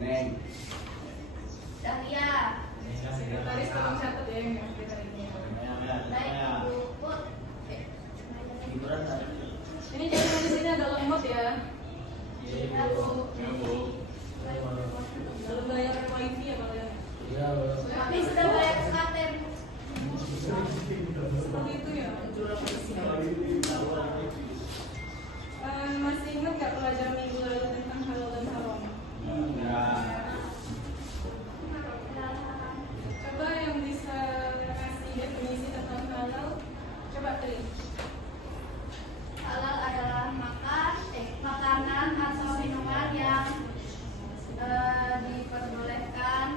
Neng. Dahlia. Sekretaris tolong catat ya yang sekretarisnya. Baik, Bu Put. Ini jangan di sini agak lemot ya. Ya, Bu. Belum bayar wifi ya kalian? Tapi sudah bayar UKT, Bu. Seperti itu ya. Masih ingat nggak pelajaran minggu lalu tentang halal dan haram? Coba yang bisa kasih definisi tentang halal, coba pilih. Halal adalah makanan atau minuman yang diperbolehkan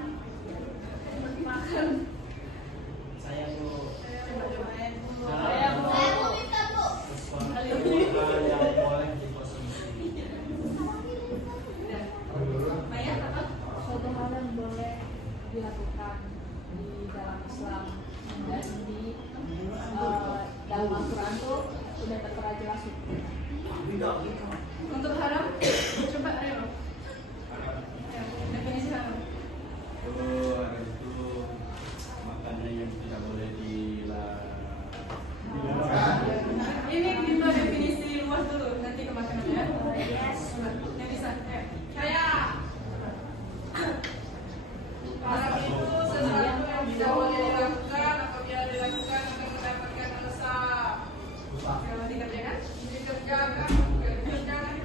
untuk makan. Saya Bu. Coba-cobain. Saya mau minta, Bu. Yang boleh dikonsumsi. Maya apa? Suatu hal yang boleh dilakukan di dalam Islam dan di dalam Al-Quran tuh sudah tertera jelas hukumnya. Untuk haram, coba Reno. Ya, definisi haram. Haram itu makanan yang tidak boleh Ini kita definisi luas dulu, nanti ke makanan ya. Yes. Yang bisa. Kayak haram itu sesuatu yang tidak boleh dilakukan atau bila dilakukan akan mendapatkan dosa. Kalau dikerjakan? Dikerjakan.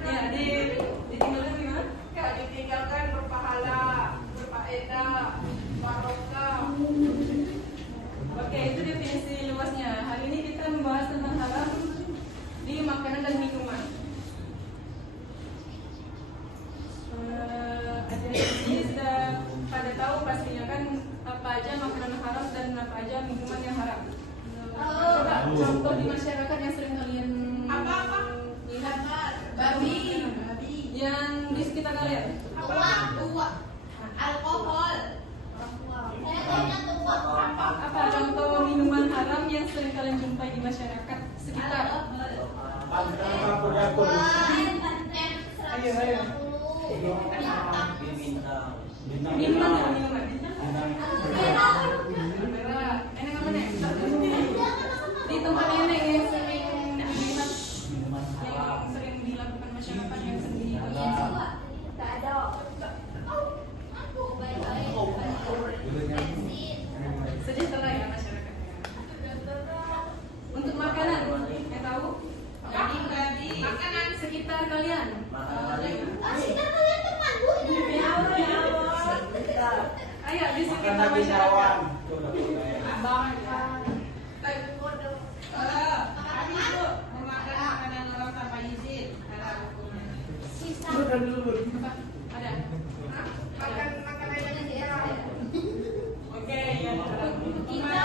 Ya, ditinggalkan gimana? Ya, ditinggalkan berpahala, berfaedah, barokah. Oke, itu definisi luasnya. Hari ini kita membahas tentang haram di makanan dan minuman. Adik ini sudah pada tahu pastinya kan apa aja makanan haram dan apa aja minuman yang haram. Coba contoh di masyarakat yang sering kalian lihat. Babi. Yang di sekitar kalian. Tua. Alkohol. Saya tanya tua. Apa contoh minuman haram yang sering kalian jumpai di masyarakat sekitar? Minuman apa minuman? Merah. Enak apa nih? Di tempat ini yang sering dilihat, yang sering dilakukan masyarakat yang sendiri. Tak ada. Aku baik-baik. Sejahtera ya masyarakatnya. Untuk makanan, yang tahu? Makanan sekitar kalian. Sekitar kalian teman, Bu. Ayo di sekitar masyarakat. Sisa. Ada. Makanan yang daerah. Oke, ya. Kita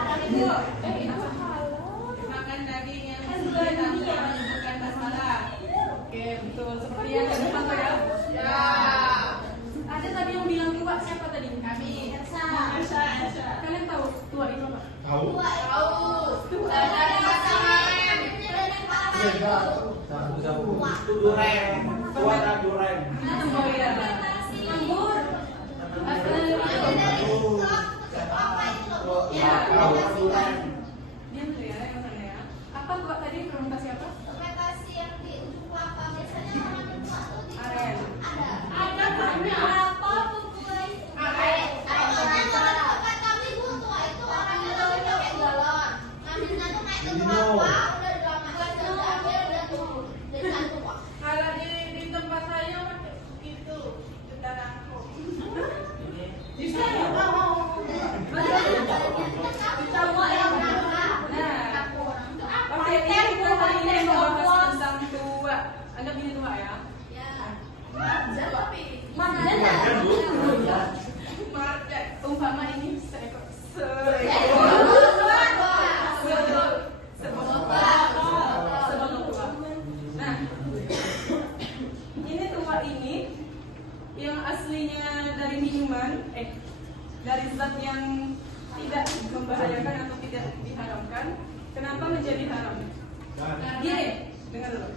dari Bu. Makan daging yang menimbulkan masalah. Oke, betul. Seperti yang di depan tuh ya. Ya. Ada tadi yang bilang tua, siapa tadi? Kami. Elsa. Kalian tahu tua itu apa? Tahu? Dari pasangan. Itu duren. Tua dan duren. Oh iya. Anggur. Diam tuh ya, yang sana ya. Apa tua tadi? Fermentasi apa? Fermentasi yang di ujung kelapa. Biasanya orang tua tuh di Aren. ada banyak apa tuh guys? Aren. Orang tempat kami Bu tua itu orangnya tuh pakai galon. Ngambilnya tuh kayak ke kelapa, udah dilamakan diambil udah tuh jadi tua. Kalau di tempat saya itu kita rangkum. Bisa ya? Oke, ini kita hari ini membahas tentang tua. Anggap ini tua ya. Marjan. Umpama ini seekor tua. Nah, ini tua ini yang aslinya dari minuman, dari zat yang tidak membahayakan atau tidak diharamkan. Kenapa menjadi haram? Gini, dengar dulu.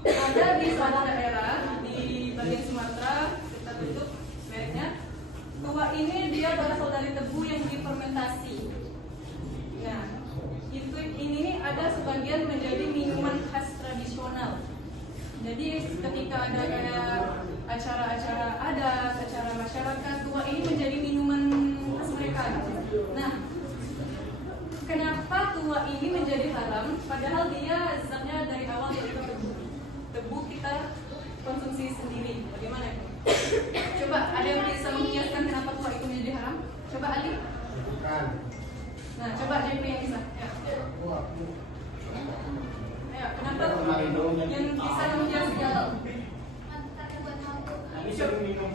Ada di suatu daerah di bagian Sumatera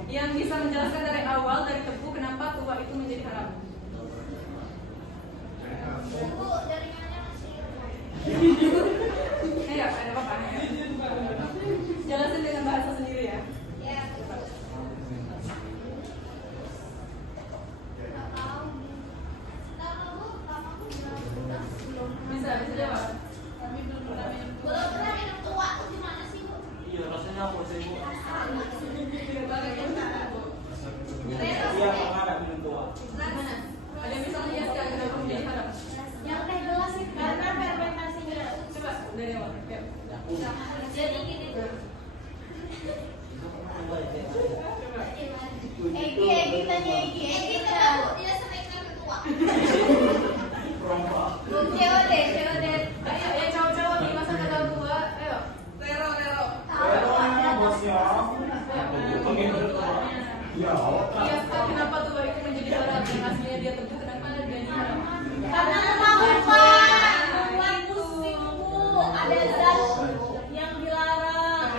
Yang bisa menjelaskan dari awal dari tebu kenapa tua itu menjadi haram. Bu, jaringannya masih. Ya, ada apa-apa. Jelasin dengan bahasa sendiri ya. Ya. Bisa jawab. Belum pernah minum tua tuh gimana sih, Bu? Iya, rasanya apa sih, Bu? Iya, mana minum tua? Ada yang bisa menjelaskan kenapa menjadi haram? yang teh gelas itu karena fermentasinya. Coba dari awal. Yuk. Jadi gini tuh. Egi tanya Egi. Egi kenapa Bu tidak sering minum tua? Bu, COD. Ayo, ya cowok-cowok nih masa nggak tahu tua. Ayo. Tahu Bosnya. Iya. Iya, kenapa tua itu menjadi haram? Yang aslinya dia tebu, kenapa jadi haram? karena kemampuan membuat pusing, Bu. Ada zat yang dilarang.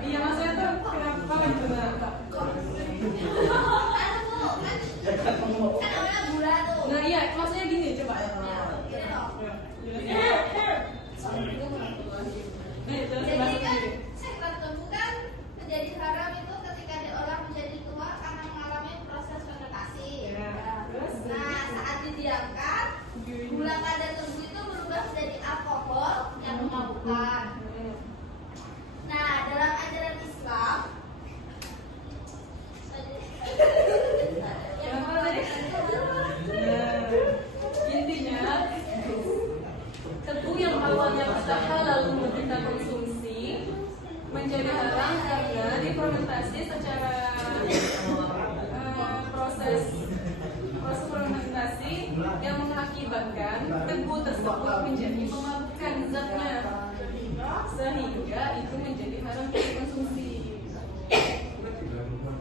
Iya, maksudnya tuh kenapa gitu? Kan namanya gula tuh. Nah iya, maksudnya gini, coba. Gini loh. Nih, Jadi kan sekret tebu kan menjadi haram itu ketika orang menjadi tua karena mengalami proses fermentasi. Nah, saat didiamkan, gula pada tebu itu berubah menjadi alkohol yang memabukkan. Nah, dalam ajaran Islam, intinya tebu yang awalnya sudah halal untuk kita konsumsi menjadi haram karena difermentasi secara proses fermentasi yang mengakibatkan tebu tersebut menjadi memabukkan zatnya sehingga itu menjadi haram dikonsumsi.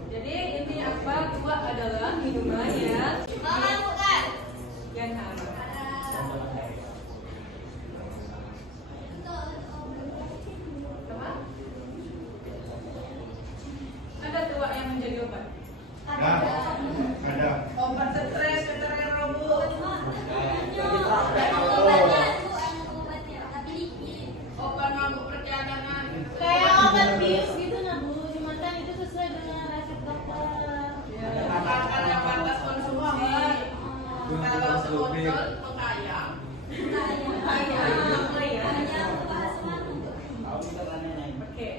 Jadi intinya apa? Tua adalah minuman yang memabukkan. haram. Apa? Ada tua yang menjadi obat. Ada. Obat stres, Bu. Obat mabuk perjalanan. Kayak obat bius gitu nah Bu, cuman kan itu sesuai dengan resep dokter. Makan yang batas konsumsi. Kalau sebotol pengayang. Oke,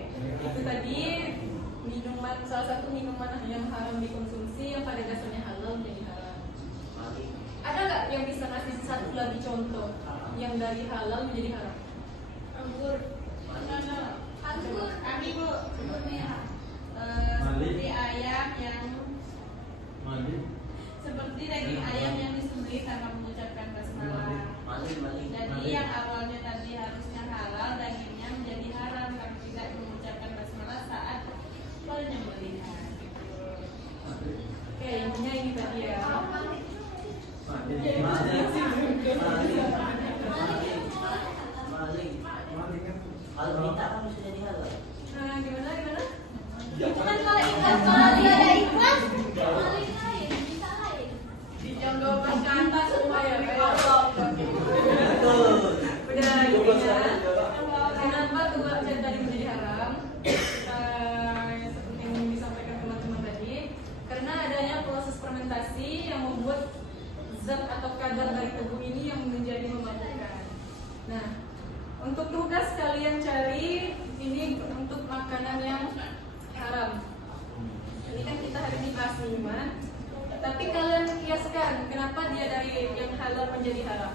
itu tadi minuman, salah satu minuman yang haram dikonsumsi yang pada dasarnya halal menjadi haram. Ada nggak yang bisa ngasih satu lagi contoh yang dari halal menjadi haram? Anggur. Anggur. Kami Bu. Anggur merah. Seperti ayam yang Mandi. seperti daging ayam yang disembelih tanpa mengucapkan basmalah. Jadi yang awalnya tadi harusnya halal, dagingnya menjadi haram karena tidak mengucapkan basmalah saat penyembelihan. Oke, intinya ini tadi ya. Kalau kita kan bisa jadi halal. Nah, gimana? Itu kan kalau ikan kalau ada ikan, maling lain, bisa lain. Di jam 12 ke atas semua ya, kayak Betul. udah intinya kenapa tua tadi menjadi haram? Seperti yang disampaikan teman-teman tadi, karena adanya proses fermentasi yang membuat zat atau kadar dari tebu ini yang menjadi memabukkan. Nah, untuk tugas kalian cari ini untuk makanan yang haram. Ini kan kita hari ini bahas minuman, tapi kalian kiaskan kenapa dia dari yang halal menjadi haram.